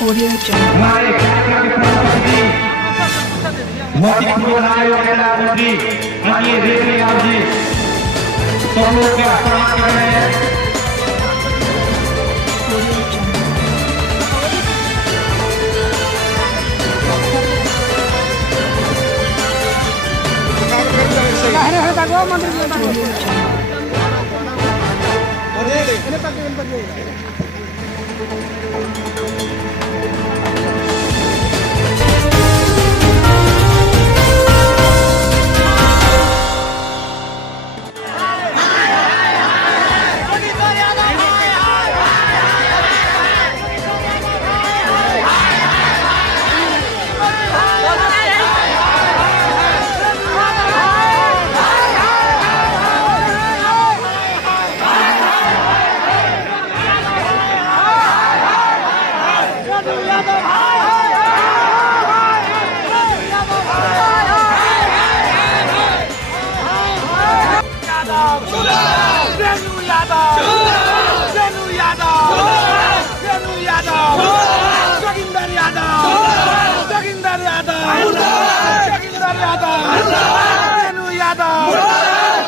हमारे कार्यक्रम के प्रमुख अतिथि भौतिक पूर्व आयोग के मंत्री माननीय रेवड़ी राव जी सब लोग के सम्मान कर रहे हैं।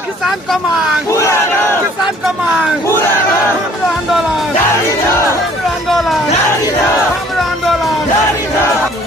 किसान का मांग, किसान का मांग, हमरो आंदोलन, हमरो आंदोलन, हमरो आंदोलन।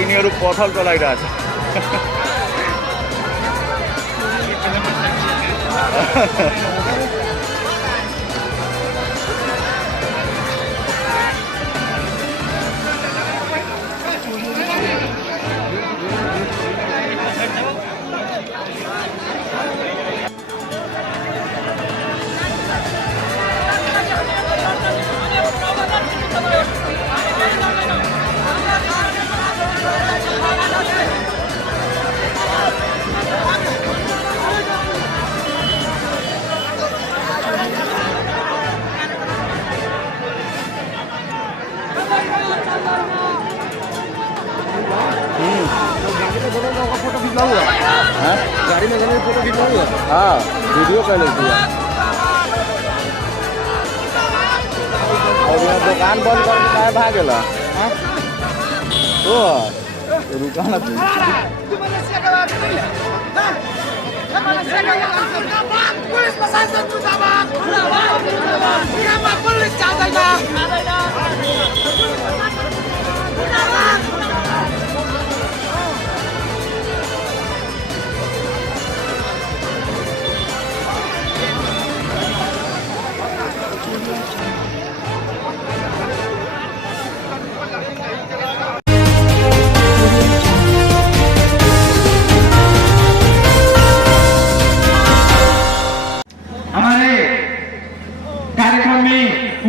यिनीहरू पथल चलाइरहेछ। गाड़ी में जाने फोटो खींचा हुआ। हाँ, वीडियो कर लेती है। और यहाँ दुकान बंद करके भागेला। तो रुका ना तू। पुलिस प्रशासन मुर्दाबाद, मुर्दाबाद, पुलिस चाहता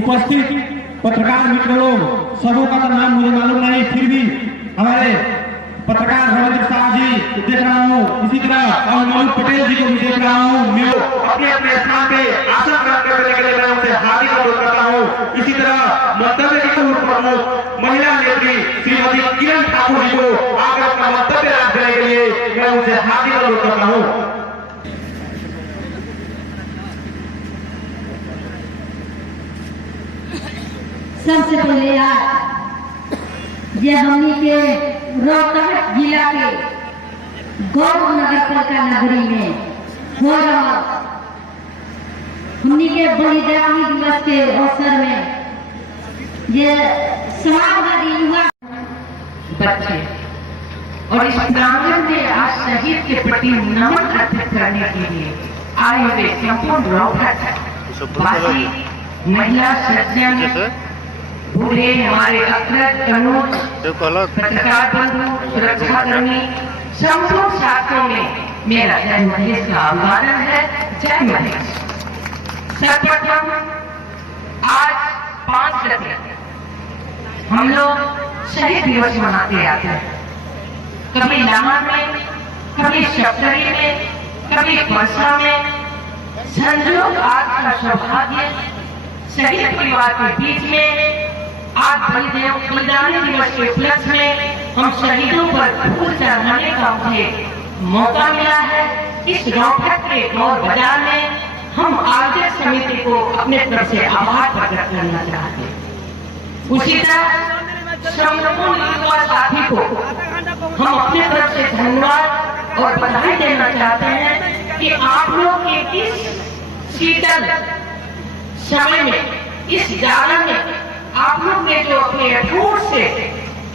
उपस्थित पत्रकार मित्र लोग सबों का नाम मुझे मालूम नहीं, फिर भी हमारे पत्रकार रविंद्र साहब जी देख रहा हूँ, इसी तरह और मौलूद पटेल जी को भी देख रहा हूँ। मैं अपने अपने स्थान पे आसन ग्रहण करने के लिए मैं उनसे हार्दिक अनुरोध करता हूँ। इसी तरह मंतव्य के पूर्व प्रमुख महिला नेत्री श्रीमती किरण ठाकुर जी को आकर अपना मंतव्य रखने के लिए मैं उनसे हार्दिक अनुरोध करता हूँ। सबसे पहले आज ये हमनी के रोहतक जिला के गौरव नगर पालिका नगरी में हो रहा हमनी के बलिदानी दिवस के अवसर में ये समाजवादी युवा बच्चे और इस प्रांगण में आज शहीद के प्रति नमन अर्पित करने के लिए आए हुए संपूर्ण रोहतकवासी महिला सज्जन बूढ़े हमारे अग्रज कनूज पत्रकार बंधु सुरक्षाकर्मी संपूर्ण साथियों में मेरा जय महेश का अभिवादन है। जय महेश। सर्वप्रथम आज 5 गते हम लोग शहीद दिवस मनाते आते हैं। कभी लाहौर में, कभी सप्तरी में, कभी परसा में। संयोग आज का सौभाग्य शहीद परिवार के बीच में आज बलिदानी दिवस के उपलक्ष्य में हम शहीदों पर फूल चढ़ाने का मुझे मौका मिला है। इस रोहतक के गौर बाजार में हम आयोजक समिति को अपने तरफ से आभार प्रकट करना चाहते हैं। उसी तरह संपूर्ण युवा साथी को हम अपने तरफ से धन्यवाद और बधाई देना चाहते हैं कि आप लोग के इस शीतल समय में, इस जागरण में आप लोग ने जो अपने अठोट से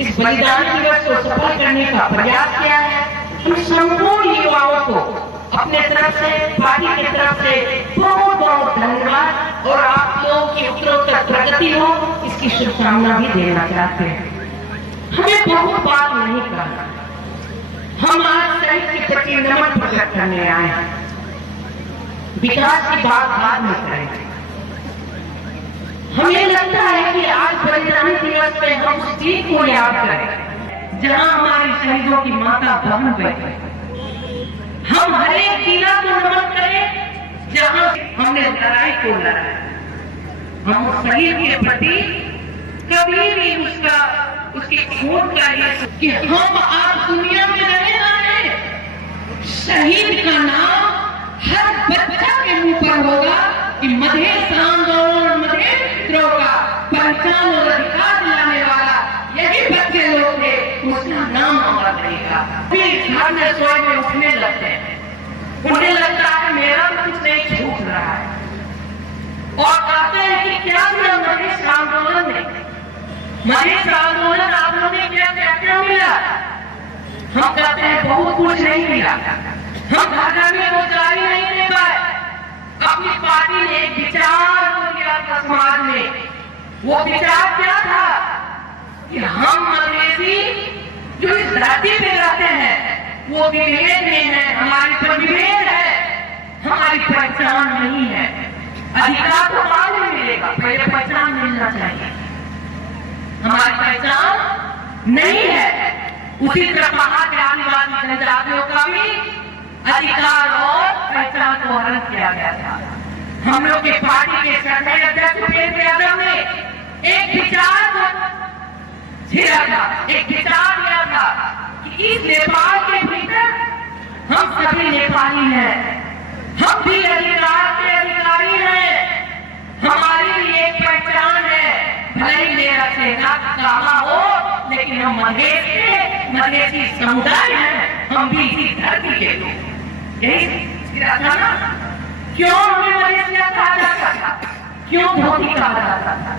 इस बलिदान दिवस को सफल करने का प्रयास किया है, उन संपूर्ण युवाओं को अपने तरफ से, पार्टी की तरफ से बहुत बहुत धन्यवाद और आप लोगों की उत्तरोत्तर प्रगति हो इसकी शुभकामना भी देना चाहते हैं। हमें बहुत बात नहीं करना, हम आज शहीद के प्रति नमन प्रकट करने आए हैं। विकास की बात बाद में करेंगे। हमें लगता है कि आज बलिदानी दिवस पे हम उस चीज को याद करें जहां हमारे शहीदों की माता बहन बैठी। हम हर एक जिला को नमन करें जहां हमने लड़ाई को लड़ा। हम उस शहीद के प्रति कभी भी उसकी खोट का ये कि हम आज दुनिया में रहे ना रहे, शहीद का नाम हर बच्चा के मुंह पर होगा कि मधेश आंदोलन, मधेश विद्रोह का पहचान और अधिकार दिलाने वाला यही बच्चे लोग थे, उसका नाम हमारा रहेगा। घर में सोए में उठने लगते हैं, उन्हें लगता है मेरा कुछ नहीं छूट रहा है और कहते हैं कि क्या मिला मधेश आंदोलन में। मधेश आंदोलन आप लोगों ने क्या मिला? हम कहते हैं बहुत कुछ नहीं मिला। हम घर में रोजगारी नहीं दे पाए। अपनी पार्टी ने एक विचार दिया था समाज में। वो विचार क्या था कि हम मधेसी जो इस धरती पे रहते हैं वो विभेद में है, हमारी पर विभेद है, हमारी पहचान नहीं है। अधिकार तो बाद में मिलेगा, पहले पहचान मिलना चाहिए। हमारी पहचान नहीं है। उसी तरह कहा कि आदिवासी जनजातियों का भी अधिकार और पहचान को हरण किया गया था। हम लोग के पार्टी के संगठन अध्यक्ष उपेंद्र यादव ने एक विचार को छेड़ा था, एक विचार दिया था कि इस नेपाल के भीतर हम सभी नेपाली हैं, हम भी अधिकार के अधिकारी हैं, हमारी भी एक पहचान है। भले ही मेरा चेहरा काला हो लेकिन हम मधेश के मधेसी समुदाय हैं, हम भी इसी धरती के लोग। यही था ना, क्यों हमें मधेसिया कहा जाता था, क्यों धोती कहा जाता था?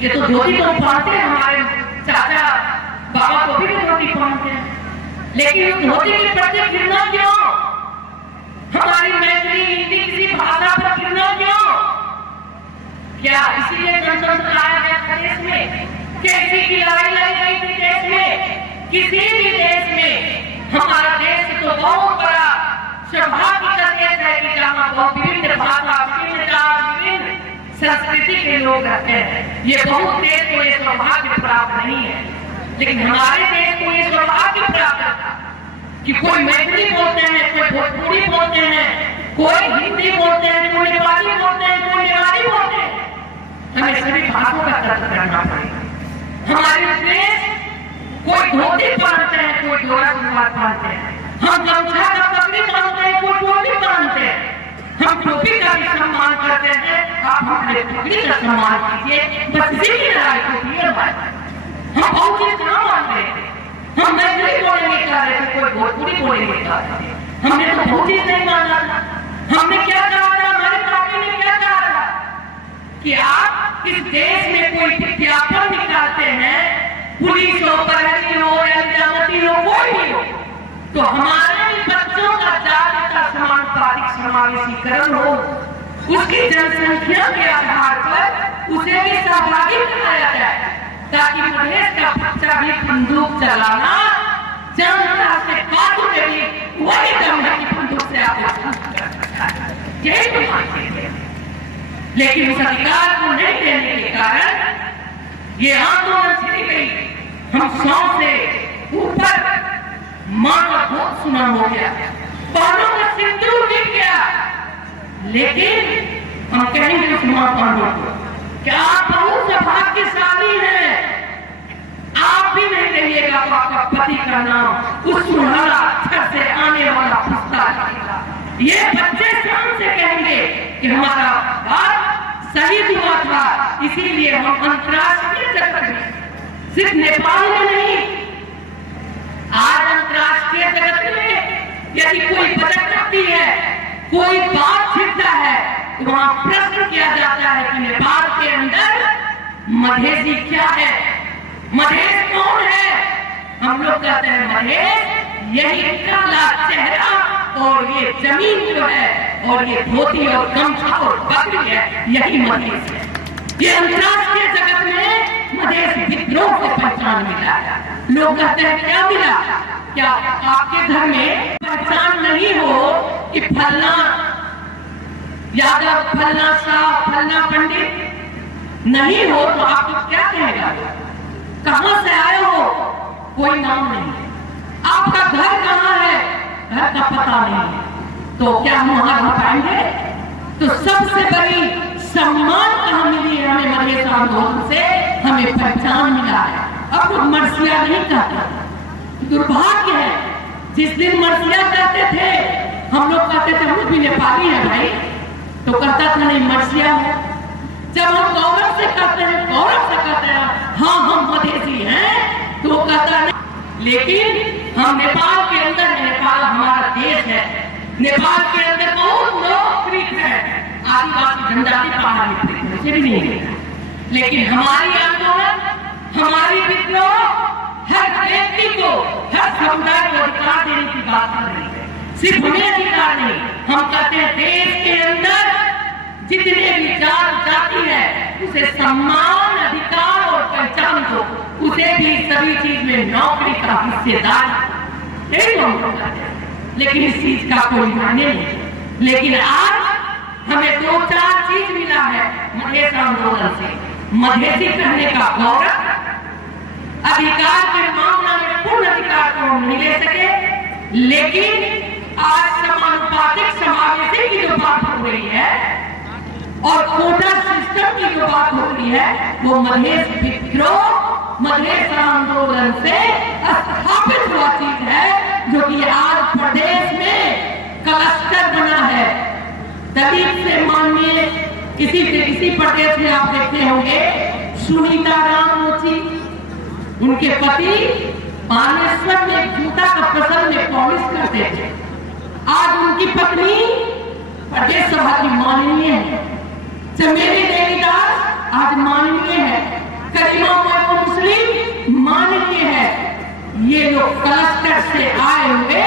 ये तो धोती तो पहनते हैं, हमारे चाचा बाबा को भी धोती पहनते हैं, लेकिन धोती के प्रति घृणा क्यों? हमारी मैथिली हिंदी किसी भाषा पर घृणा क्यों? क्या इसीलिए गणतंत्र लाया गया प्रदेश में? किसी की लड़ाई लड़ी गई थी देश में? किसी भी देश में? हमारा देश तो बहुत बड़ा सौभाग्य का देश है कि जहाँ बहुत विभिन्न भाषा, विभिन्न जात, विभिन्न संस्कृति के लोग रहते हैं। ये बहुत देश को ये सौभाग्य प्राप्त नहीं है, लेकिन हमारे देश को ये सौभाग्य प्राप्त था कि कोई मैथिली बोलते हैं, कोई भोजपुरी बोलते हैं, कोई हिंदी बोलते हैं, कोई नेपाली बोलते हैं, कोई नेवाड़ी बोलते हैं। हमें सभी भाषाओं का तर्क करना पड़ेगा। हमारे देश कोई धोती पहनते हैं, कोई डोरा सलवार पहनते हैं, हम गमछा का पगड़ी पहनते हैं, कोई टोपी पहनते हैं, हम टोपी का भी सम्मान करते हैं, आप हमारे पगड़ी का सम्मान कीजिए। बस इसी लड़ाई को क्लियर बात है। हम बहुत चीज कहाँ मानते हैं, हम मैथिली बोलने नहीं चाह रहे थे, कोई भोजपुरी बोलने नहीं चाह रहे थे। हमने तो बहुत चीज नहीं माना था। हमने क्या कहा था, हमारे पार्टी ने क्या कहा कि आप इस देश में कोई विज्ञापन निकालते हैं, पुलिस हो, प्रहरी हो या निजामती हो, कोई भी हो, तो हमारे बच्चों का जाति समानुपातिक समावेशीकरण हो, उसकी जनसंख्या के आधार पर उसे भी सहभागी बनाया जाए, ताकि प्रदेश का बच्चा भी बंदूक चलाना जनता से काबू में भी वही दम है कि बंदूक से आप यही तो मानते हैं। लेकिन उस अधिकार को नहीं देने के कारण ये आंदोलन छिड़ी गई। हम 100 से ऊपर मां का बहुत सुना हो गया, बालों का सिंदूर दिख गया, लेकिन हम कहेंगे उस मां बालों को क्या आप बहुत भाग्यशाली हैं, आप भी नहीं कहिएगा तो आपका पति का नाम उस सुनहरा अक्षर से आने वाला पुस्ता रहेगा। ये बच्चे शान से कहेंगे कि हमारा बात सही हुआ था, इसीलिए हम अंतर्राष्ट्रीय जगत में, सिर्फ नेपाल में नहीं, आज अंतर्राष्ट्रीय जगत में यदि कोई बचत करती है, कोई बात छिड़ता है, तो वहां प्रश्न किया जाता है कि नेपाल के अंदर मधेसी क्या है, मधेश कौन है। हम लोग कहते हैं मधेश यही काला चेहरा और ये जमीन जो है और ये धोती और गमछा और बकरी है, यही मधेश है। ये अंतर्राष्ट्रीय जगत में मधेश विद्रोह से पहचान मिला। लोग कहते हैं क्या मिला, क्या आपके घर में पहचान नहीं हो कि फलना यादव, फलना शाह, फलना पंडित नहीं हो तो आपको क्या कहेगा, कहां से आए हो, कोई नाम नहीं, आपका घर कहां है, घर का पता नहीं, तो क्या हम वहां रह पाएंगे। तो सबसे बड़ी सम्मान कहां मिली है हमें, मधेश आंदोलन से हमें पहचान मिला है। अब लोग मरसिया नहीं कहते, दुर्भाग्य है। जिस दिन मरसिया कहते थे, हम लोग कहते थे हम भी नेपाली है भाई, तो कहता था नहीं मरसिया है। जब हम गौरव से कहते हैं, गौरव से कहते हैं हाँ हम मधेसी हैं, तो कहता नहीं। लेकिन हम नेपाल के अंदर, नेपाल हमारा देश है, नेपाल के अंदर बहुत लोकप्रिय है, आदिवासी जनजाति पहाड़ी मुझे भी नहीं है। लेकिन हमारी आंदोलन, हमारी विद्रोह हर व्यक्ति को, हर समुदाय को अधिकार देने की बात कर रही है। सिर्फ हमें अधिकार नहीं, हम कहते हैं देश के अंदर जितने भी जाति है उसे सम्मान, अधिकार और पहचान दो, उसे भी सभी चीज में नौकरी का हिस्सेदार, यही हम लोग कहते हैं। लेकिन इस चीज का कोई माने नहीं। लेकिन आज हमें 2-4 चीज मिला है मधेश आंदोलन से। मधेसी कहने का गौरव, अधिकार के मामला में पूर्ण अधिकार को हम नहीं ले सके, लेकिन आज समानुपातिक समावेशी की जो बात हो रही है और कोटा सिस्टम की जो बात हो रही है, वो मधेश विद्रोह, मधेश आंदोलन से स्थापित हुआ चीज है, जो कि आज प्रदेश में क्लस्टर बना है। दलित से मानिए किसी प्रदेश में आप देखते होंगे सुनीता राम मोची, उनके पति बानेश्वर में जूता का फसल में पॉलिश करते थे, आज उनकी पत्नी प्रदेश सभा की माननीय है। चमेली देवीदास आज माननीय है, करीमा मुस्लिम माननीय है। ये लोग क्लस्टर से आए हुए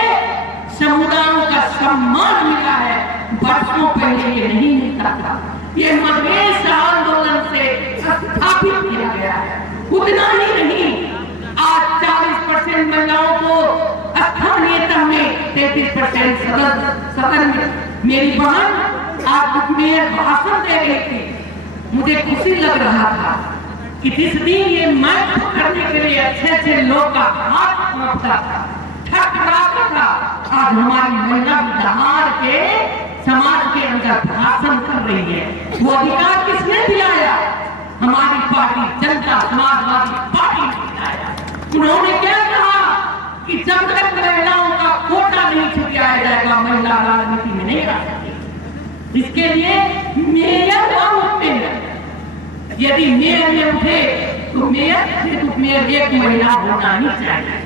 समुदायों का सम्मान मिला है, वर्षों पहले ये नहीं मिलता था। ये मधेश आंदोलन से स्थापित किया गया है। उतना ही नहीं, आज 40% महिलाओं को स्थानीयता में, 33% सदन में। मेरी बहन आज मेयर भाषण दे रही थी, मुझे खुशी लग रहा था कि जिस दिन ये मैच करने के लिए अच्छे लोग का हाथ कांपता था, ठकराता था, आज हमारी महिला बिहार के समाज के अंदर भाषण कर रही है। वो अधिकार किसने दिलाया? हमारी पार्टी जनता समाजवादी पार्टी ने दिलाया। उन्होंने क्या कहा कि जब तक महिलाओं का कोटा नहीं छुपाया जाएगा, महिला राजनीति में नहीं आ सकती। इसके लिए मेयर और उपमेयर, यदि मेयर में उठे तो मेयर से उपमेयर एक महिला होना ही चाहिए।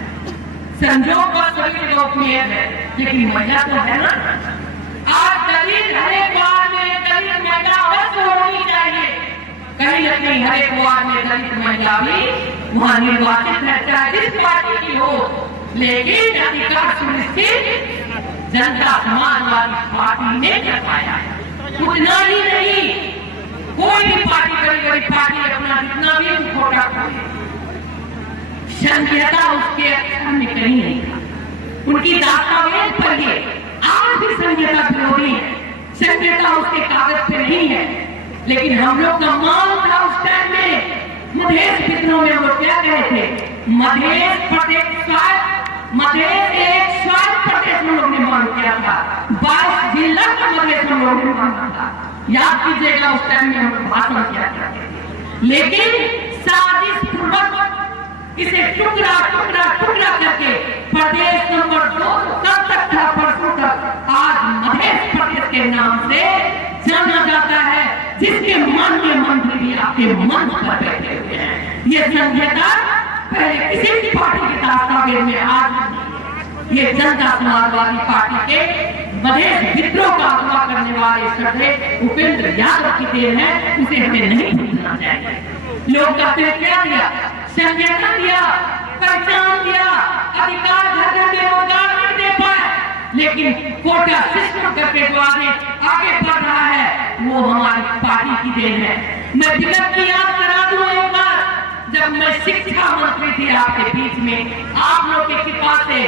संजोग का सभी लोग मेयर है, लेकिन महिला तो है ना। आज दलित हरेक बार में दलित महिला अवश्य होनी चाहिए, अपनी हर एक वार्ड में दलित महिला भी वहाँ निर्वाचित है, चाहे जिस पार्टी की हो, लेकिन अधिकार सुनिश्चित जनता समाजवादी पार्टी ने करवाया। उतना ही नहीं, कोई भी पार्टी, बड़ी बड़ी पार्टी अपना जितना भी खोटा करे, संघीयता उसके अक्षर में कहीं नहीं था। उनकी दस्तावेज पढ़िए, आज भी संघीयता विरोधी है, संघीयता उसके कागज पे नहीं है। लेकिन हम लोग का मान था उस टाइम में, मधेश विद्रोह में हम लोग क्या कहे थे, मधेश प्रदेश मधेश एक स्वायत्त प्रदेश हम लोग ने मांग किया था, 22 जिला का मधेश हम लोग ने मांगा था। याद कीजिएगा उस टाइम में हम भाषण किया था, लेकिन साजिश पूर्वक इसे टुकड़ा टुकड़ा टुकड़ा करके प्रदेश नंबर 2 कब तक था, परसों तक, आज मधेश प्रदेश के नाम से जाना जाता है, जिसके माननीय मंत्री भी आपके मंच पर बैठे हुए हैं। ये संघीयता पहले किसी भी पार्टी के दस्तावेज में आज ये जनता समाजवादी पार्टी के मधेश विद्रोह का अगवा करने वाले श्रद्धेय उपेंद्र यादव की देन है, उसे हमें नहीं भूलना चाहिए। लोग कहते हैं क्या दिया, संघीयता दिया, पहचान दिया, अधिकार घर घर में रोजगार नहीं दे पाए, लेकिन कोटा सिस्टम करके जो आगे बढ़ रहा है वो हमारी पार्टी की देन है। मैं विगत की याद करा दूं एक बार, जब मैं शिक्षा मंत्री थी आपके बीच में, आप लोग की कृपा से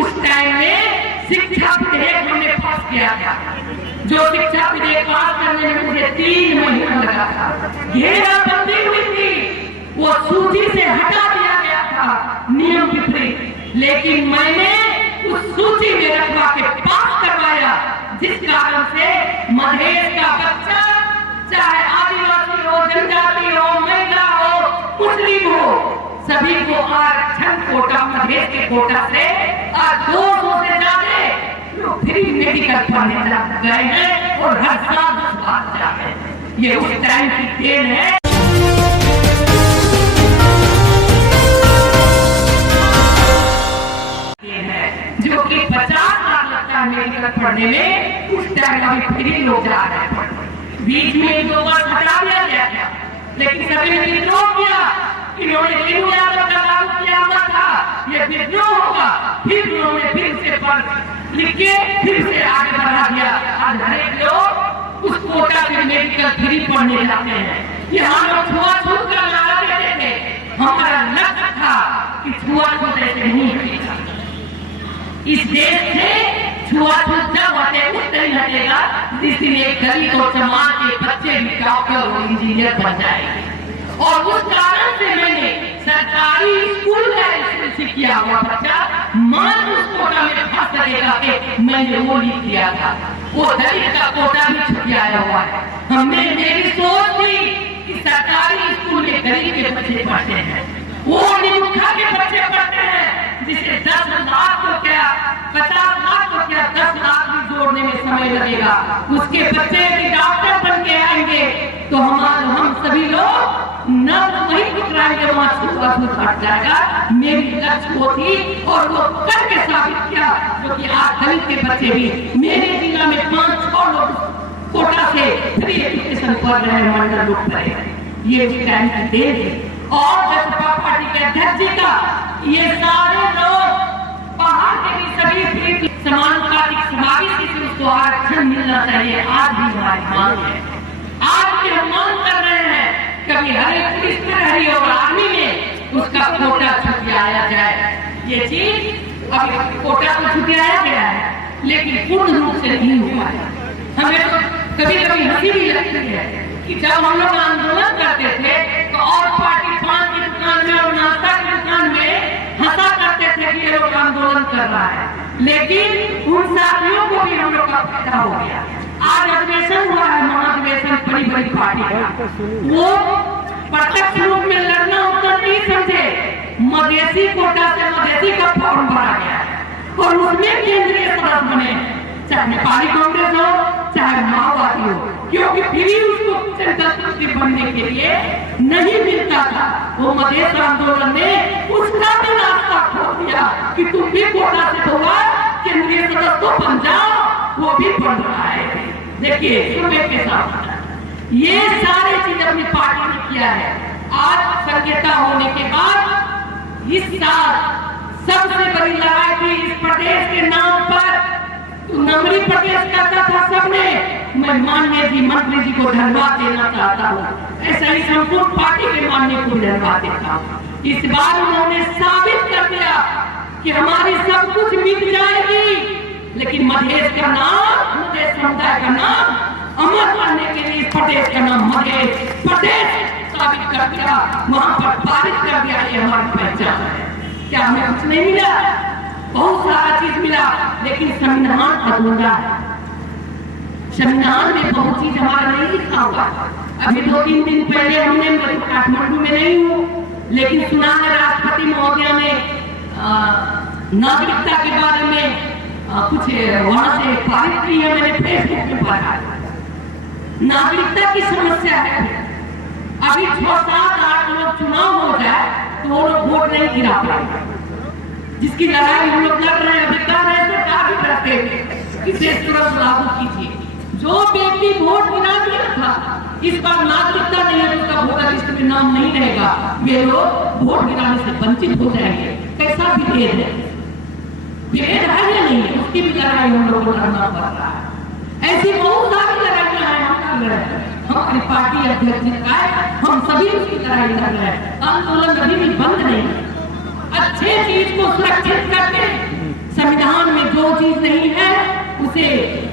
उस टाइम में शिक्षा विधेयक हमने पास किया था। जो शिक्षा विधेयक पास करने में मुझे 3 महीना लगा था, घेराबंदी हुई थी, वो सूची से हटा दिया गया था नियम विपरीत, लेकिन मैंने उस सूची में रखवा के पास करवाया, जिस कारण से मधेश का बच्चा, चाहे आदिवासी हो, जनजाति हो, महिला हो, मुस्लिम हो, सभी को आरक्षण कोटा, मधेश के कोटा से आज 200 से ज्यादा लोग फ्री मेडिकल पढ़ने लग गए हैं और हर साल बात जाते हैं। ये उस टाइम की देन है। जो कि 50 लाख लगता है मेडिकल पढ़ने में, उस टाइम अभी फ्री लोग जा रहे हैं। बीच में 2 बार हटा दिया गया, लेकिन सभी ने विद्रोह किया। इन्होंने लालू यादव का लागू किया हुआ था, ये विद्रोह होगा, फिर उन्होंने फिर से पढ़ लिख के फिर से आगे बढ़ा दिया। आज हर एक लोग उस कोटा से मेडिकल फ्री पढ़ने जाते हैं। ये हम लोग छुआछूत का नारा देते थे, हमारा लक्ष्य था कि छुआछूत ऐसे नहीं हटेगा इस देश से। छुआछूत जब हटे उस दिन हटेगा जिस दिन एक दलित और समाज के बच्चे भी डॉक्टर और इंजीनियर बन जाएंगे। और उस कारण से मैंने सरकारी स्कूल का एसएससी किया हुआ बच्चा मान उस कोटा में फंस सकेगा कि मैंने वो लिख दिया था। वो दलित का कोटा भी छुटियाया हुआ है। हमने मेरी सोच थी कि सरकारी स्कूल में गरीब के बच्चे पढ़ते हैं, वो निमुखा के बच्चे पढ़ते हैं, जिसे 10 लाख को क्या 50 लाख को क्या 10 लाख भी जोड़ने में समय लगेगा। उसके बच्चे भी डॉक्टर बन के आएंगे तो हम सभी लोग न वही टुकराएंगे, वहाँ छुआछूत हट जाएगा। मेरी लक्ष्य वो थी और वो करके साबित किया, जो कि आज दलित के बच्चे भी मेरे जिला में 5-6 लोग कोटा से फ्री एजुकेशन पढ़ रहे हैं, मंडल रूप पर। ये भी टाइम की देर है। और बसपा पार्टी के अध्यक्ष जी का ये सारे लोग बाहर के भी सभी समानुपातिक समावेशी से उसको आरक्षण मिलना चाहिए। आज भी हमारी मांग है, आज भी हम मांग कर रहे हैं कभी हर एक पुलिस प्रहरी और आर्मी में उसका कोटा छुटियाया जाए। ये चीज अभी कोटा तो छुटियाया गया है, लेकिन पूर्ण रूप से नहीं हुआ है। हमें तो कभी कभी हंसी भी लगती है कि जब हम लोग आंदोलन करते थे तो और पार्टी 5 की दुकान में और नाश्ता की दुकान में हंसा करते थे कि ये लोग आंदोलन कर रहा है, लेकिन उन साथियों को भी हम लोग का फायदा हो गया। आज अधिवेशन हुआ है, महाधिवेशन बड़ी बड़ी पार्टी का, वो प्रत्यक्ष रूप में लड़ना उत्तर नहीं समझे, मधेसी कोटा से मधेसी का फॉर्म भरा गया है और उसमें केंद्रीय सदस्य बने, चाहे नेपाली कांग्रेस हो चाहे माओवादी हो, क्योंकि फिर उसको सेंट्रल बनने के लिए नहीं मिलता था। वो मधेश आंदोलन ने उसका भी रास्ता खोल दिया कि तुम भी कोटा से होगा, केंद्रीय सदस्य तो बन जाओ, वो भी बन रहा है। देखिए सुबह के साथ ये सारे चीज अपनी पार्टी ने किया है। आज संघीयता होने के बाद इस साल सबसे बड़ी लड़ाई थी इस प्रदेश के नाम पर। तो नमरी प्रदेश कहता था सबने, मैं माननीय जी मंत्री जी को धन्यवाद देना चाहता हूँ। ऐसा ही संपूर्ण पार्टी के माननीय को धन्यवाद देता हूँ। इस बार उन्होंने साबित कर दिया कि हमारी सब कुछ मिट जाएगी, लेकिन मधेश का नाम, मधेश समुदाय का नाम अमर करने के लिए इस प्रदेश का नाम मधेश प्रदेश साबित कर दिया, वहां पर पारित कर दिया। ये हमारी पहचान है। क्या हमें कुछ नहीं मिला? बहुत सारा चीज मिला, लेकिन संविधान अधूरा है। संविधान में बहुत चीज हमारा नहीं लिखा हुआ। अभी 2-3 दिन पहले हमने, मैं काठमांडू में नहीं हूँ, लेकिन सुना है राष्ट्रपति महोदया ने नागरिकता के बारे में कुछ वहां से पारित की है। मैंने फेसबुक में पढ़ा। नागरिकता की समस्या है। अभी 6-7-8 लोग चुनाव हो जाए तो वो लोग वोट नहीं गिरा पाएंगे। जिसकी लड़ाई हम लोग लड़ रहे हैं, अधिकार है, सरकार भी करते हैं, इसे तुरंत लागू कीजिए। जो व्यक्ति वोट गिरा दिया था, इस बार नागरिकता नहीं है, उसका वोटर लिस्ट में नाम नहीं रहेगा, वे लोग वोट गिराने से वंचित हो जाएंगे। कैसा विभेद है? विभेद है या नहीं है? उसकी भी लड़ाई हम लोग को लड़ना पड़ रहा है। ऐसी बहुत सारी लड़ाइयां हैं, हम लड़ रहे हैं। हमारी पार्टी अध्यक्ष जी का है, हम सभी उसकी लड़ाई लड़ रहे हैं। आंदोलन अभी भी बंद नहीं है। अच्छे चीज को सुरक्षित करके, संविधान में जो चीज नहीं है उसे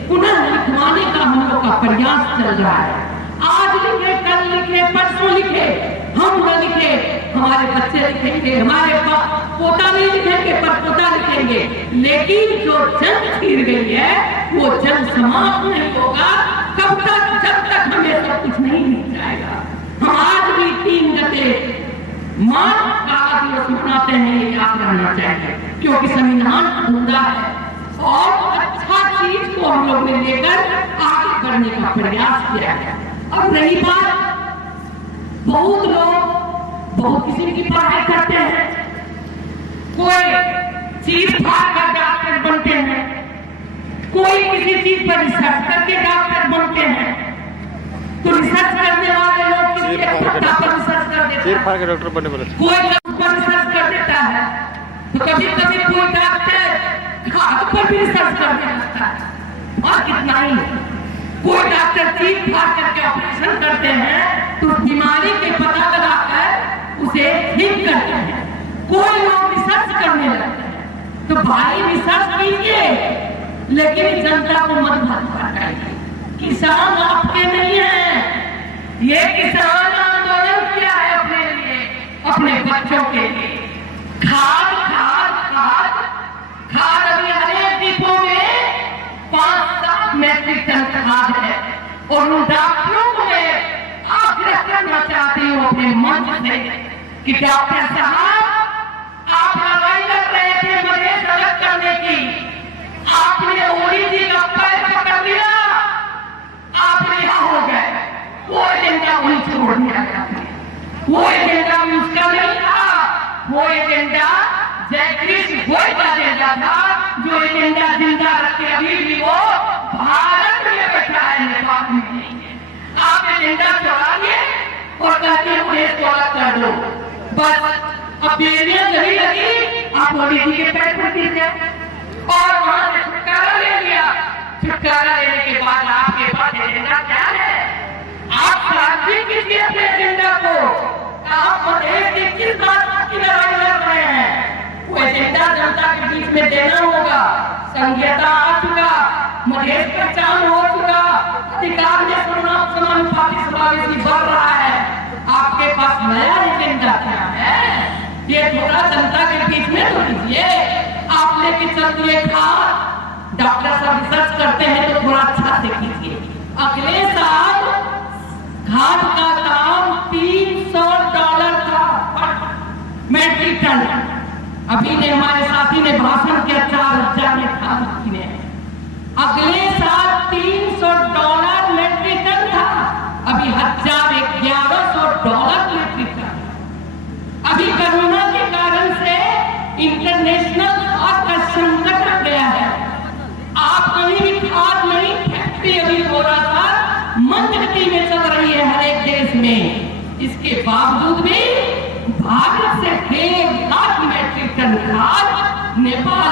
पुनः लिखवाने का हम लोग का प्रयास चल रहा है। आज लिखे, कल लिखे, परसों लिखे, हम न लिखे, हमारे बच्चे लिखेंगे, हमारे पोता नहीं लिखेंगे, पर पोता लिखेंगे। लेकिन जो जंग छिड़ गई है वो जंग समाप्त नहीं होगा कब तक, जब तक हमें सब कुछ नहीं मिल जाएगा। हम आज भी 3 गते मार्च का दिवस मनाते हैं, ये याद रहना चाहिए, क्योंकि संविधान अधूरा है और अच्छा चीज को हम लोग ने लेकर आगे बढ़ने का प्रयास किया है। अब रही बात, बहुत लोग बहुत किस्म की पढ़ाई करते हैं, कोई चीज फाड़कर डॉक्टर बनते हैं, कोई किसी चीज पर रिसर्च करके डॉक्टर बनते हैं। तो रिसर्च करने वाले लोग किसी पत्ता पर रिसर्च कर देते हैं, डॉक्टर बनने वाले कोई पर रिसर्च कर देता है, तो कभी कभी कोई डॉक्टर खाद पर भी रिसर्च कर देता है। और कितना ही, कोई डॉक्टर चीज फाड़ करके ऑपरेशन करते हैं तो बीमारी के पता लगाकर उसे ठीक करते हैं। कोई लोग रिसर्च करने लगते हैं। तो भाई रिसर्च कीजिए, लेकिन जनता को मत भटकाइए। किसान आपके नहीं है, ये किसान आंदोलन किया है अपने लिए, अपने बच्चों के लिए। खाद खाद खाद खाद, अभी हरेक डिपो में 5-7 मैट्रिक टन खाद है। और उन डॉक्टरों को मैं आग्रह करना चाहती हूँ अपने मंच से कि डॉक्टर साहब, आप लड़ाई लड़ रहे थे मधेश अलग करने की, आपने ओडी जी का पैर पकड़ लिया, आप रिहा हो गए। वो एजेंडा वहीं छोड़ दिया गया। वो एजेंडा भी उसका नहीं था, वो एजेंडा जयकृष्ण गोयल का एजेंडा था, जो एजेंडा जिंदा रखे अभी भी वो भारत में बैठा है, नेपाल में नहीं है। आप एजेंडा चढ़ाइए और कहते हैं मुझे स्वागत कर दो, बस अब बेलियां नहीं लगी, आप मोदी जी के पैर पर गिर गए और वहां से छुटकारा ले लिया। छुटकारा लेने के बाद आपके पास एजेंडा क्या है? आप सार्वजनिक कीजिए अपने एजेंडा को। आप मधेश की किस बात की लड़ाई लड़ रहे हैं? वो एजेंडा जनता के बीच में देना होगा। संघीयता आ चुका, मधेश पहचान हो चुका, अधिकार में समावेशी बढ़ रहा है। आपके पास नया एजेंडा क्या है? ये थोड़ा जनता के बीच में तो लीजिए। आप लेके चलिए खाद, डॉक्टर सब रिसर्च करते हैं तो थोड़ा अच्छा से कीजिए। अगले साल खाद का दाम $300 था मैट्रिक टन। अभी ने हमारे साथी ने भाषण किया 4000 में खाद किने। अगले साल $300 मैट्रिक टन था, अभी $1100 मैट्रिक टन। अभी कोरोना के कारण से इंटरनेशनल खाद का संकट आ गया है। आप कहीं भी खाद नहीं, फैक्ट्री अभी थोड़ा सा मंद गति में चल रही है।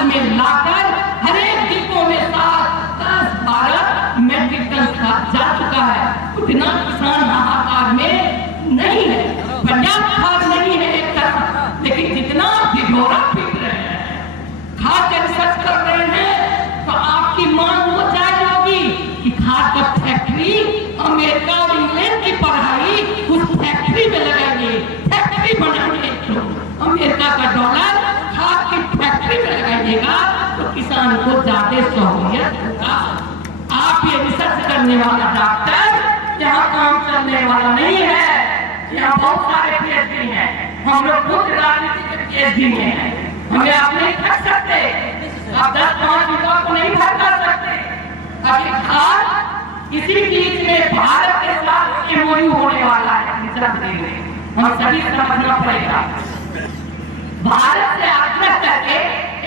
में लाकर हर एक डिपो में 7-10-12 मेट्रिक टन खाद जा चुका है। उतना किसान हाहाकार में नहीं है, पर्याप्त खाद नहीं है एक तरफ, लेकिन जितना ढिढोरा पीट रहे हैं, खाद का रिसर्च कर रहे हैं, तो आपकी मांग वो जायज होगी कि खाद का फैक्ट्री अमेरिका और इंग्लैंड की पढ़ाई उस फैक्ट्री में लगाएंगे, फैक्ट्री बनाएंगे। अमेरिका का डॉलर खाद की फैक्ट्री में लगाइएगा तो किसान को ज्यादा सहूलियत होगा। आप ये रिसर्च करने वाला डॉक्टर यहाँ काम करने वाला नहीं है। यहाँ बहुत सारे पीएचडी हैं, हम लोग खुद राजनीति के पीएचडी में हैं, हमें आप नहीं ठग सकते, आप 10-5 युवा को नहीं ठग सकते। अभी खाद इसी बीच में भारत के साथ एमओयू होने वाला है रिसर्च डील में, हम सभी समझना पड़ेगा। भारत से आग्रह करके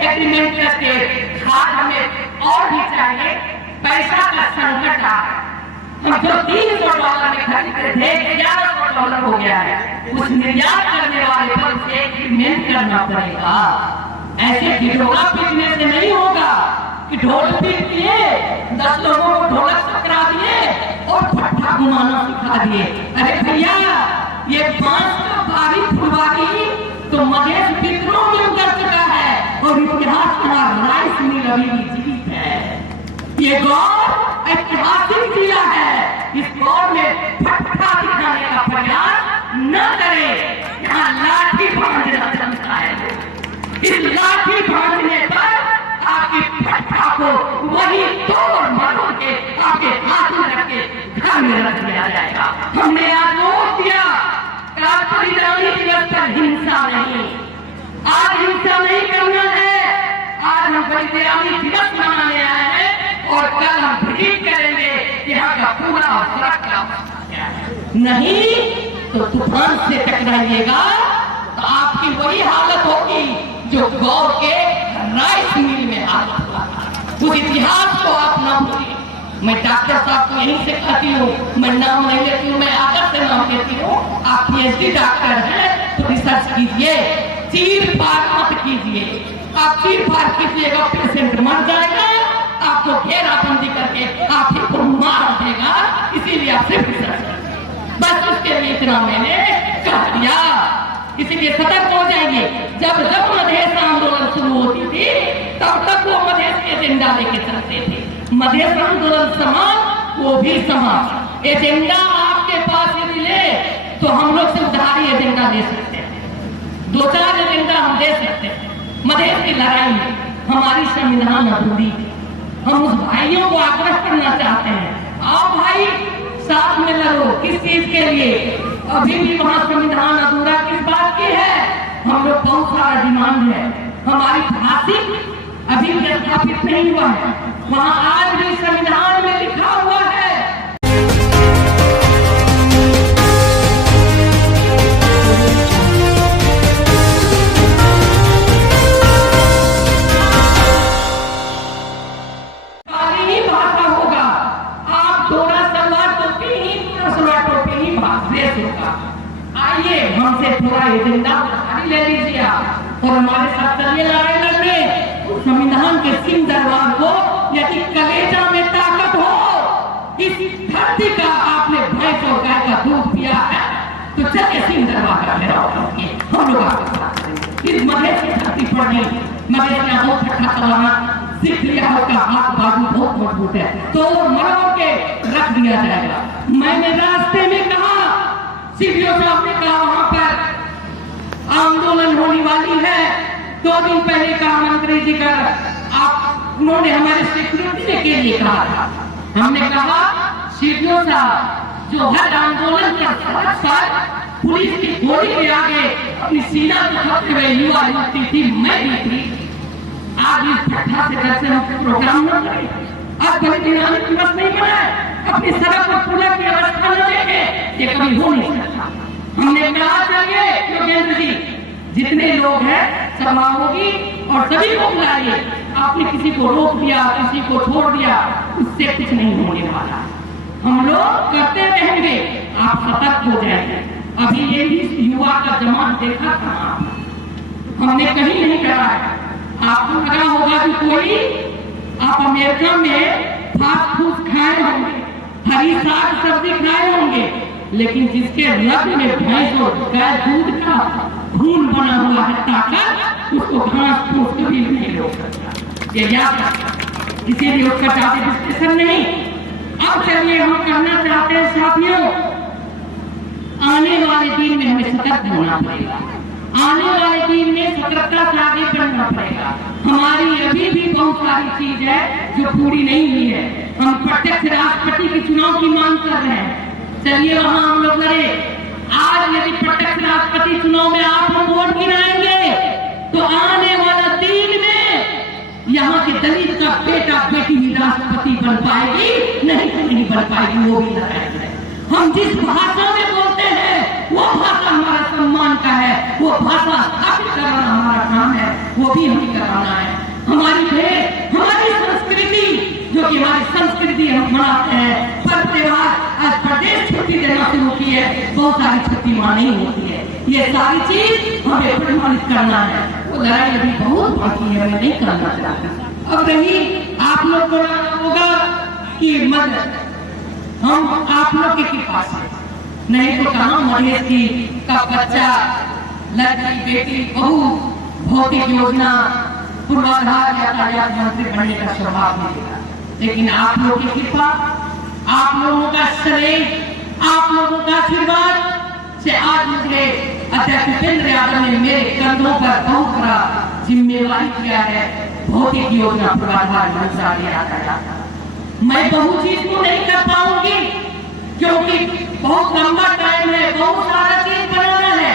एग्रीमेंट करके खाद हमें और भी चाहिए, पैसा का संकट आ, हम जो $300 में खरीदते थे $1100 हो गया है, उस निर्यात करने वाले पर से एग्रीमेंट करना पड़ेगा। ऐसे ढिढोरा पीटने से नहीं होगा कि ढोल पीट दिए, 10 लोगों को ढोलक सकरा दिए और भट्ठा घुमाना सिखा दिए। अरे भैया, ये बांस का भारी फुलवारी तो मधेश विद्रोह में उतर चुका है और इतिहास का राइस मिल अभी भी जीवित है। ये गौर ऐतिहासिक जिला है, इस गौर में भट्ठा दिखाने का प्रयास न करें। यहाँ लाठी बांधना चलता है, इस लाठी बांधने पर आपकी भट्ठा को वही तोड़ मरोड़ के आपके हाथ में रख के घर में रख दिया जाएगा। हमने आरोप दिया बलिदानी दिवस पर हिंसा नहीं, आज हिंसा नहीं करना है। आज हम बलिदानी दिवस मनाने आए हैं और कल हम प्रीत करेंगे कि यहाँ का पूरा सुरक्षा नहीं तो तूफान से टकराइएगा तो आपकी वही हालत होगी जो गौर के राइस मिल में हालत हुआ। उस इतिहास को आप न भूलिए। मैं डॉक्टर साहब को यहीं से कहती हूँ, मैं नाम नहीं लेती हूँ, मैं आदर से नाम लेती हूँ। आप पीएचडी डॉक्टर हैं तो रिसर्च कीजिए, चीर फाड़ मत कीजिए। आप चीर फाड़ कीजिएगा, पेशेंट मर जाएगा, आपको घेराबंदी करके आप ही को मार देगा। इसीलिए आप सिर्फ रिसर्च करिए, बस उसके लिए इतना मैंने कह दिया। इसीलिए सतर्क हो जाइए। जब जब मधेश आंदोलन शुरू होती थी तब तक वो मधेश के एजेंडा लेके चलते थे। मधेश आंदोलन समान वो भी समान। एजेंडा आपके पास यदि ले तो हम लोग से उधारी एजेंडा ले सकते हैं, 2-4 एजेंडा हम दे सकते हैं। मधेश की लड़ाई में हमारी संविधान अधूरी है। हम उस भाइयों को आग्रह करना चाहते हैं, आओ भाई साथ में लड़ो। किस चीज के लिए? अभी भी वहाँ संविधान अधूरा किस बात की है? हम लोग बहुत सारा डिमांड है, हमारी फांसी अभी भी स्थापित नहीं हुआ है। वहाँ आज भी संविधान में लिखा हुआ है ही भाषा होगा। आप दोहरा सलवार टोपी ही पूरा सलवार टोपी ही ड्रेस होगा। आइए हमसे पूरा एजेंडा ले लीजिए और हमारे साथ चलिए लड़ाई लड़ने। संविधान के सिंह दरबार को यदि कलेजा में ताकत हो, इस धरती का आपने भैंस और गाय का दूध पिया है तो चलिए सिंह दरबार का घेराव करिए। हम लोग इस मधेश की धरती पर नहीं, मधेश का बहुत ठट्ठा चलाना सीख लिया होगा। हाथ बाजू बहुत मजबूत है तो मरोड़ के रख दिया जाएगा। मैंने रास्ते में कहा, सीडीओ साहब ने कहा वहां पर आंदोलन होने वाली है। 2 दिन पहले कहा मंत्री जी का, आप उन्होंने हमारे सिक्योरिटी के लिए कहा था। हमने कहा सीडीओ साहब जो हर आंदोलन के साथ पुलिस की गोली के आगे अपनी सीना दिखाते हुए युवा युवती थी, मैं भी थी। आज इस घटना से जैसे हम प्रोग्राम न करें, आज बलिदानी दिवस नहीं मनाए, अपनी सड़क पर पूजा की अवस्था न देखे, ये कभी हो नहीं सकता। हमने कहा चाहिए योगेंद्र जी जितने लोग हैं सभा होगी और सभी को बुलाइए। आपने किसी को रोक दिया, किसी को छोड़ दिया, उससे कुछ नहीं होने वाला। हम लोग करते रहेंगे, आप सतर्क हो जाएंगे। अभी ये भी युवा का जमात देखा था, हमने कहीं नहीं कहा है। आपको लगा होगा कि कोई आप अमेरिका में फास्ट फूड खाए होंगे, हरी साग सब्जी खाए होंगे, लेकिन जिसके रग में भैंस और गाय दूध का खून बना हुआ है ताकत, उसको घास फूस कभी नहीं रोक सकता। ये याद रखना, किसी भी उसका जाति विश्लेषण नहीं। अब चलिए हम कहना चाहते हैं साथियों, आने वाले दिन में हमें सतर्क होना पड़ेगा, आने वाले दिन में सतर्कता से आगे बढ़ना पड़ेगा। हमारी अभी भी बहुत सारी चीज है जो पूरी नहीं हुई है। हम प्रत्यक्ष राष्ट्रपति के चुनाव की मांग कर रहे हैं, चलिए वहां हम लोग लड़े। आज यदि प्रत्यक्ष राष्ट्रपति चुनाव में आप हम वोट गिराएंगे तो आने वाला दिन में यहाँ के दलित का बेटा बेटी भी राष्ट्रपति बन पाएगी, नहीं तो नहीं बन पाएगी, वो भी लड़ाएंगे। हम जिस भाषा में बोलते हैं वो भाषा हमारा सम्मान का है, वो भाषा स्थापित करना हमारा काम है, वो भी हमें कराना है। हमारी भेद, हमारी संस्कृति, जो कि हमारी संस्कृति हम मनाते हैं, पर्व त्योहार, आज प्रदेश छुट्टी देना शुरू की है, बहुत सारी छुट्टी वहां नहीं होती है। ये सारी चीज हमें प्रमाणित करना है। वो लड़ाई अभी बहुत बाकी है, हमें नहीं करना चाहते। अब रही आप लोग को होगा कि मदद हम आप लोग के कृपा से, नहीं तो कहाँ महेश की का बच्चा, लड़की, बेटी, बहू, भौतिक योजना, पूर्वाधार यातायात मंत्री बनने का स्वभाव मिलेगा। लेकिन आप लोगों की कृपा, आप लोगों का स्नेह, आप लोगों का आशीर्वाद से आज मुझे अध्यक्ष उपेंद्र यादव ने मेरे कंधों पर बहुत बड़ा जिम्मेवारी किया है। भौतिक योजना पूर्वाधार मंत्रा दिया गया। मैं बहुत चीज को नहीं कर पाऊंगी क्योंकि बहुत लंबा टाइम है, बहुत सारा चीज बनाना है,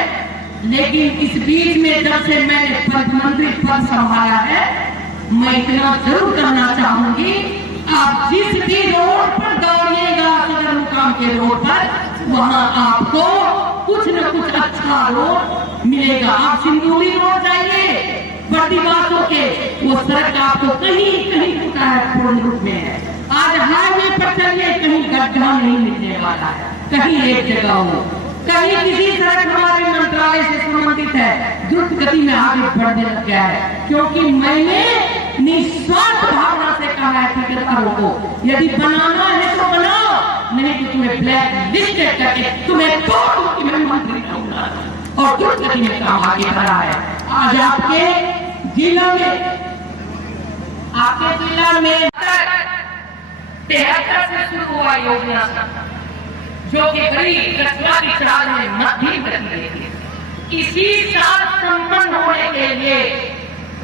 लेकिन इस बीच में जब से मैंने मंत्री पद संभाला है, मैं इतना जरूर करना चाहूंगी, आप जिस भी रोड पर दौड़िएगा सदर मुकाम के रोड पर, वहाँ आपको कुछ न कुछ अच्छा रोड मिलेगा। आप सिंदूरी रोड जाइए, प्रतिवासों के वो सड़क आपको कहीं कहीं टूटा है, पूर्ण रूप में है। आज हाईवे पर चलिए, कहीं गड्ढा नहीं मिलने वाला है, कहीं एक जगह हो, कहीं किसी सड़क हमारे मंत्रालय से संबंधित है, द्रुत गति में आगे बढ़ने लग गया है। क्योंकि मैंने निस्वार्थ भावना से कहा है ठेकेदारों को, यदि बनाना है तो बनाओ, नहीं तो तुम्हें ब्लैक लिस्टेड करके तुम्हें तोड़ कि मैं मंत्री रहूंगा। और द्रुत गति में काम आगे बढ़ा है। आज आपके जिला में 73 से शुरू हुआ योजना, जो कि करीब 10 साल में मध्यम गति, इसी साल संपन्न होने के लिए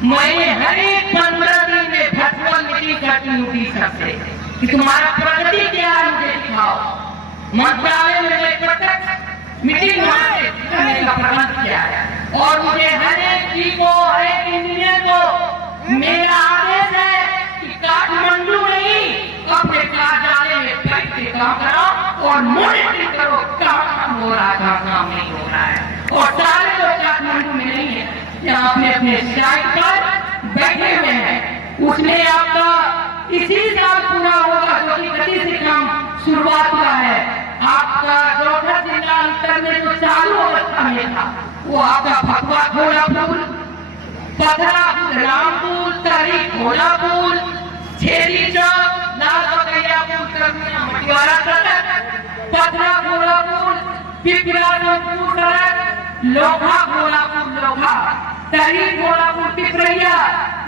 मैंने हर एक 15 दिन में वर्चुअल मीटिंग करती हूँ सबसे कि तुम्हारा प्रगति क्या है मुझे दिखाओ। मंत्रालय में प्रत्यक्ष मीटिंग करने का प्रबंध किया है और मुझे हर एक चीज को, हर एक इंजीनियर को मेरा आदेश है कि काठमांडू नहीं, अपने कार्यालय में बैठ के काम करो और मॉनिटरिंग करो, काम हो रहा है, काम नहीं हो रहा है। और सारे लोग काठमांडू में नहीं है, यहाँ अपने अपने साइट पर बैठे हुए हैं। उसमें आपका इसी साल पूरा होगा, जो कि गति से काम शुरुआत हुआ है। आपका डॉक्टर जिला अंतर में जो चालू अवस्था में था, वो आपका भगवा घोड़ा पुल, पथरा रामपुर, तहरी घोड़ा पुल, छेदी चौक, लाल बकैया पुल, मटिवाड़ा सड़क, पथरा घोड़ा पुल, पिपरा सड़क, लोहा घोड़ा पुल, लोहा, तहरी घोड़ा पुल, पिपरैया,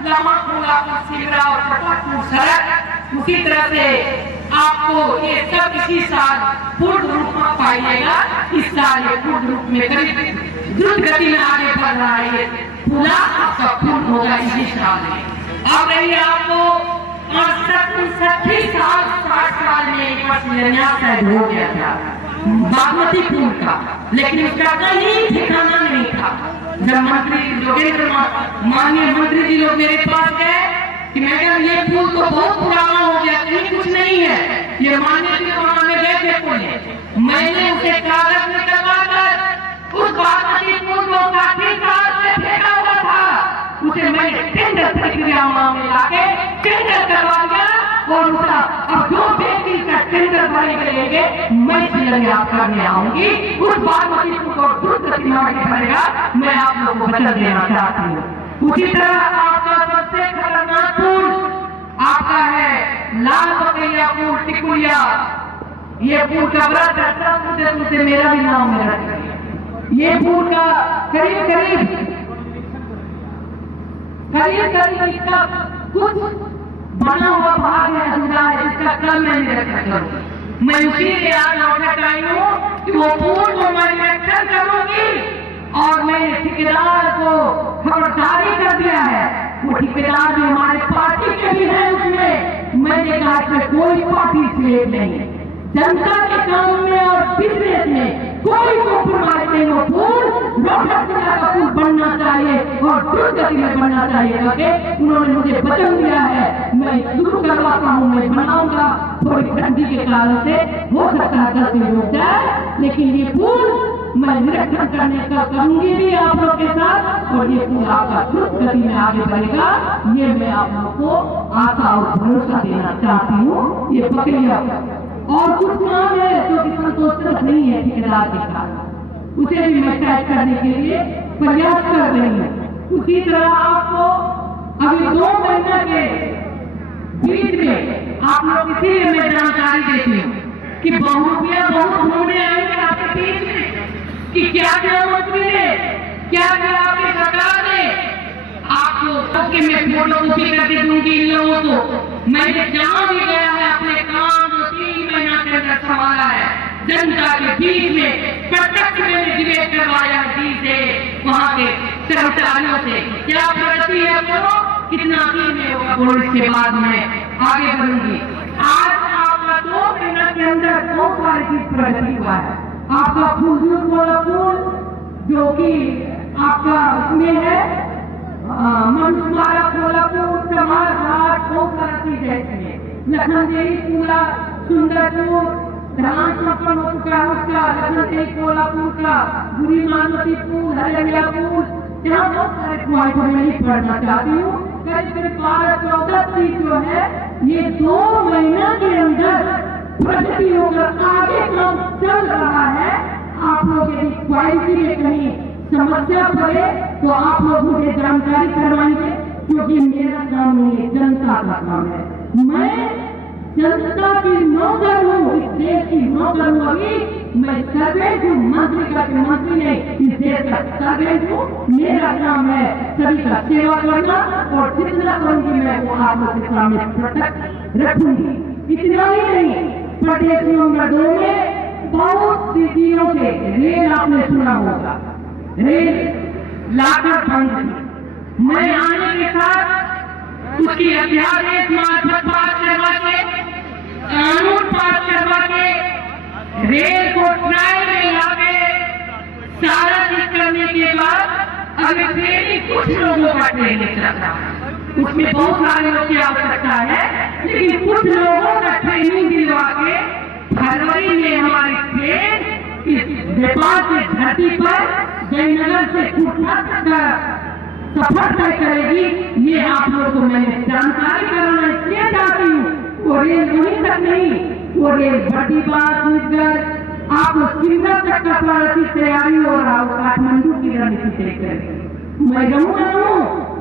लमा घोड़ा पुल, सिगरा और पटापुर सड़क। उसी तरह से आपको ये सब इसी साल पूर्ण रूप में पाइएगा। इस साल ये पूर्ण रूप में करीब द्रुत गति में आगे बढ़ रहा है। पूरा आपका पूर्ण होगा इसी साल में। अब रही आपको 60 साल में एक बार शिलान्यास शायद हो गया था बागमती पुल का, लेकिन उसका कहीं ठिकाना नहीं था। जब मंत्री योगेंद्र माननीय मंत्री जी लोग मेरे पास गए कि मैडम ये पुल तो बहुत पुराना हो गया, कहीं कुछ नहीं है, ये माननीय जी वहां में गए थे पुल, मैंने उसे कागज में करवा कर उस बागमती पुल को 60 साल से फेंका हुआ था, उसे मैंने टेंडर प्रक्रिया में लाके टेंडर करवा दिया और उसका अब जो व्यक्ति का टेंडर भरने के लिए मैं शिलान्यास करने आऊंगी। उस बागमती पुल को द्रुत गति में आगे बढ़ेगा। मैं आप लोगों को वचन देना चाहती हूँ। उसी तरह आपका सबसे खतरनाक पुल आपका है लाल बकैया पुल टिकुलिया। ये पुल का बड़ा चर्चा सुनते मेरा भी नाम मेरा ये पुल का करीब इसका कुछ बना हुआ भाग है अधूरा है, इसका कल मैं निरीक्षण करूँ। मैं उसी लिए आज लौटना आई हूँ कि वो पुल को मैं निरीक्षण करूंगी और मैंने ठेकेदार को खबरदारी कर दिया है। वो ठेकेदार भी हमारे पार्टी के भी है, उसमें मैंने कहा कि कोई पार्टी स्लेव नहीं, जनता के काम में और बिजनेस में कोई कॉम्प्रोमाइज नहीं हो। पुल डॉक्टर जिला का पुल बनना चाहिए और द्रुत गति में बनना चाहिए करके उन्होंने मुझे वचन दिया है। मैं शुरू करवाता हूँ, मैं बनाऊंगा। थोड़ी ठंडी के कारण से हो सकता है 10 दिन रुक जाए, लेकिन ये पुल मैं निरीक्षण करने का करूंगी भी आप लोग के साथ और ये पुल आपका द्रुत गति में आगे बढ़ेगा। ये मैं आप लोग को आशा और भरोसा देना चाहती हूँ। ये प्रक्रिया और कुछ नाम है जो कि संतोषजनक नहीं है ठेकेदार के साथ, उसे भी मैं तय करने के लिए प्रयास कर रही हूँ। उसी तरह आपको अभी 2 महीने के बीच में आप लोग इसीलिए मैं जानकारी देती हूँ कि बहुरूपिया बहुत घूमने आएंगे आपके बीच में कि क्या क्या मंत्री ने क्या क्या आपकी सरकार ने आपको सबके मैं फोटो कॉपी करके दूंगी इन लोगों को। मैंने जहां भी गया है अपने काम 3 महीना के अंदर संभाला है, जनता के बीच में प्रत्यक्ष मैंने डिबेट करवाया डी से वहां के कर्मचारियों से क्या प्रगति है वो कितना दिन में होगा बोल इसके बाद में आगे बढ़ूंगी। आज आपका 2 महीना के अंदर 2 साल की प्रगति हुआ है। आपका फूलपुर वाला पुल जो कि आपका उसमें है मनुष्यमारा कोलापुर समाज घाट बहुत सारा चीज है इसमें। लखनदेही पूरा सुंदरपुर ध्यान संपन्न हो चुका है उसका, लखनदेही कोलापुर का बुरी मानवती पुल हरिया पुल, यहाँ बहुत सारे पॉइंट में नहीं पढ़ना चाहती हूँ। करीब 12-14 चीज जो है ये 2 महीना के अंदर प्रगति होकर आगे काम चल रहा है। आप लोग यदि क्वालिटी में कहीं समस्या पड़े तो आप लोग मुझे जानकारी करवाएंगे, क्योंकि मेरा काम नहीं है, जनता का काम है। मैं जनता की नौकर हूँ, इस देश की नौकर हूँ। अभी मैं सर्वेंट हूँ, मंत्री का मंत्री नहीं, इस देश का सर्वेंट हूँ। मेरा काम है सभी का सेवा करना और जितना करूंगी मैं वो आप लोग के सामने प्रत्यक्ष रखूंगी। इतना ही नहीं, प्रदेश नंबर 2 में बहुत सी चीजों से रेल आपने सुना होगा, रेल लागत बंद। मैं आने के साथ उसकी अध्यादेश मार्फत पास करवा के कानून पास करवा के रेल को ट्रायल में लाके सारा चीज करने के बाद अभी ट्रेनिंग कुछ लोगों का ट्रेनिंग चल रहा है, उसमें बहुत सारे लोगों की आवश्यकता है, लेकिन कुछ लोगों का ट्रेनिंग दिलवा के फरवरी में हमारी ट्रेन इस नेपाल की धरती पर जयनगर से कुर्था तक का सफर तय करेगी। ये आप लोगों को मैंने जानकारी कराना इसलिए चाहती हूँ। वो रेल वहीं तक नहीं, वो रेल भट्टीबाग मुजगर आप शिमला तक का प्रगति तैयारी हो रहा हो, काठमांडू की रणनीति तय करेगी। मैं रहूँ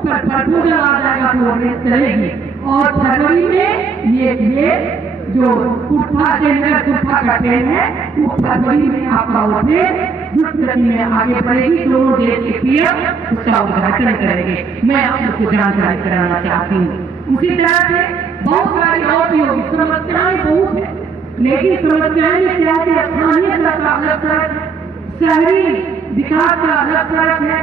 पर प्रपोजल आ जाएगा तो रेल चलेगी और फरवरी में ये जो कुर्था जयनगर कुर्था का ट्रेन है वो फरवरी में आपका वो ट्रेन द्रुत गति में आगे बढ़ेगी। दोनों देश के पीएम उसका उद्घाटन करेंगे। मैं आप लोग को जानकारी कराना चाहती हूँ। उसी तरह से बहुत सारी और भी होगी, समस्याएं बहुत है, लेकिन समस्याएं में क्या है, स्थानीय का अलग सड़क है, शहरी विकास का अलग सड़क है,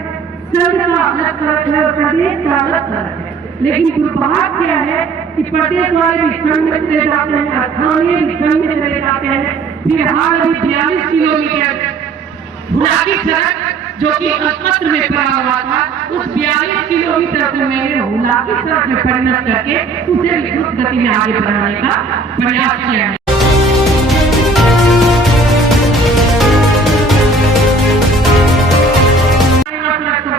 संघ का अलग सड़क है और प्रदेश का अलग सड़क है। लेकिन दुर्भाग्य क्या है कि प्रदेश वाले भी संघ में चले जाते हैं, स्थानीय भी संघ में चले जाते हैं। फिर हाल अभी 42 किलोमीटर बुलाकी सड़क जो कि पत्र में पड़ा हुआ था, उस 42 किलोमीटर को मैंने बुलाकी सड़क में परिणत करके उसे भी द्रुत गति में आगे बढ़ाने का प्रयास किया है।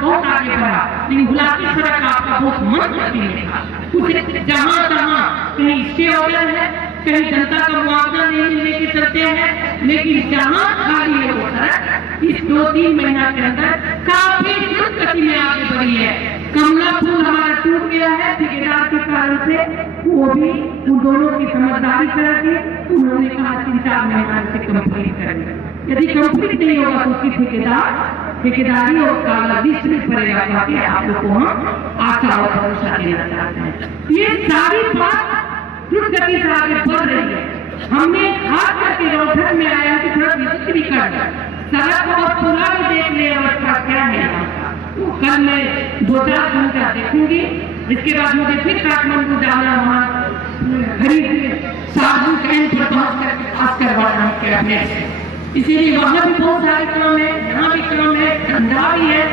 बहुत आगे बढ़ा, लेकिन बुलाकी सड़क आपका बहुत महत्वपूर्ण था। उसे जहाँ तहाँ कहीं स्टे ऑर्डर है, कहीं जनता का मुआवजा नहीं मिलने के चलते हैं, लेकिन जहाँ खाली है वो सड़क इस 2-3 महीना के अंदर काफी द्रुत गति में आगे बढ़ी है। कमला फूल हमारा टूट गया है ठेकेदार के कारण से, वो भी उन दोनों की समझदारी करके उन्होंने कहा 3-4 महीने से कंप्लीट करेंगे। यदि कंप्लीट नहीं होगा तो उसकी ठेकेदारी और काला लिस्ट में पड़ेगा करके आप लोग को हम आशा और भरोसा देना चाहते हैं। ये सारी बात द्रुत गति से आगे बढ़ रही है। हमने हाथ करके रोहतक में आया कि थोड़ा विजिट भी कर सड़क और पुला भी देख ले अवस्था क्या है। तो कल मैं 2-4 दिन का देखूंगी, इसके बाद मुझे फिर काठमांडू जाना, वहाँ खरीद साबुन कैंप पर पहुँच कर पास करवाना है अपने से। इसीलिए वहाँ भी बहुत सारे काम है, यहाँ भी काम है, धंधा भी है।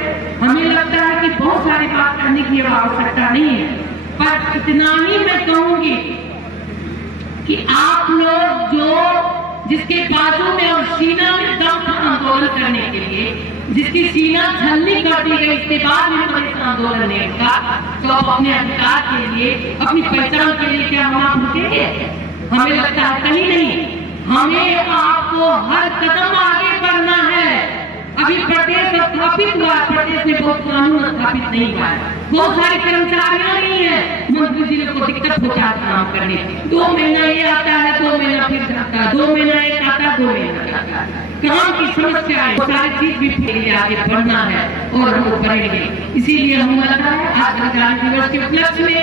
हमें लगता है कि बहुत सारी बात करने की आवश्यकता नहीं है, पर इतना ही मैं कहूंगी कि आप लोग जो जिसके बाजू में और सीना में दम था आंदोलन करने के लिए, जिसकी सीना छलनी कर दी गई, इसके बाद में पुलिस आंदोलन नहीं का, तो आप अपने अधिकार के लिए, अपनी पहचान के लिए क्या हम आप रुकेंगे? हमें लगता है कहीं नहीं। हमें आपको हर कदम आगे बढ़ना है। अभी प्रदेश स्थापित हुआ, प्रदेश में बहुत कानून स्थापित नहीं हुआ है, बहुत सारे कर्मचारियों नहीं है, मंत्री जी को दिक्कत हो जाती है काम करने। 2 महीना ये आता है, 2 महीना फिर जाता है, 2 महीना एक आता है, 2 महीना जाता है। काम की समस्या है, सारी चीज भी फिर आगे बढ़ना है और हम बढ़ेंगे। इसीलिए हम लगता है आज गणतंत्र दिवस के उपलक्ष्य में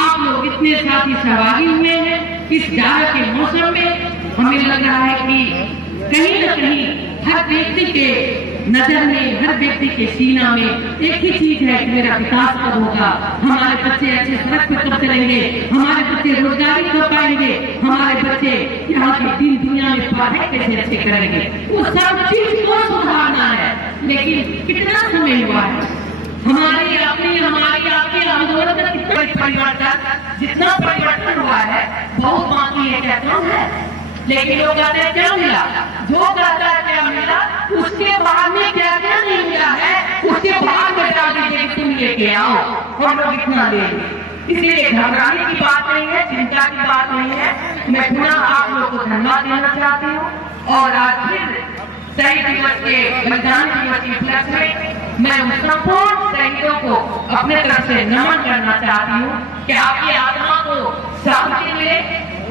आप लोग इतने साथी सहभागी हुए हैं। इस जाड़ा के मौसम में हमें लग रहा है कि कहीं न कहीं हर व्यक्ति के नजर में, हर व्यक्ति के सीना में एक ही चीज है कि मेरा विकास कब होगा, हमारे बच्चे अच्छे सड़क पर कब चलेंगे, हमारे बच्चे रोजगारी कब पाएंगे, हमारे बच्चे यहाँ की दिन दुनिया में पढ़ाई कैसे अच्छे करेंगे। वो सब चीज को सुधारना है, लेकिन कितना समय हुआ है हमारी आपके आंदोलन का कितना परिवर्तन, जितना परिवर्तन हुआ है बहुत बाकी है, क्या कम है। लेकिन लोग कहते हैं क्या मिला, जो कहता है क्या मिला, उसके बाद में क्या क्या नहीं मिला है उसके बाद बता दीजिए कि तुम लेके आओ, हम लोग इतना लेंगे। इसलिए घबराने की बात नहीं है, चिंता की बात नहीं है। मैं पुनः आप लोग को धन्यवाद देना चाहती हूँ और आज फिर शहीद दिवस के बलिदान दिवस के उपलक्ष्य में मैं उन संपूर्ण शहीदों को अपने तरफ से नमन करना चाहती हूँ कि आपकी आत्मा को शांति मिले,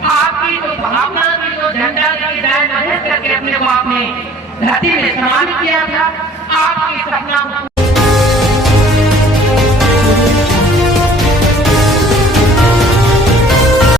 आपकी जो भावना की जो झंडा की दायरे करके अपने को आपने धरती में सम्मानित किया था, आपकी सपना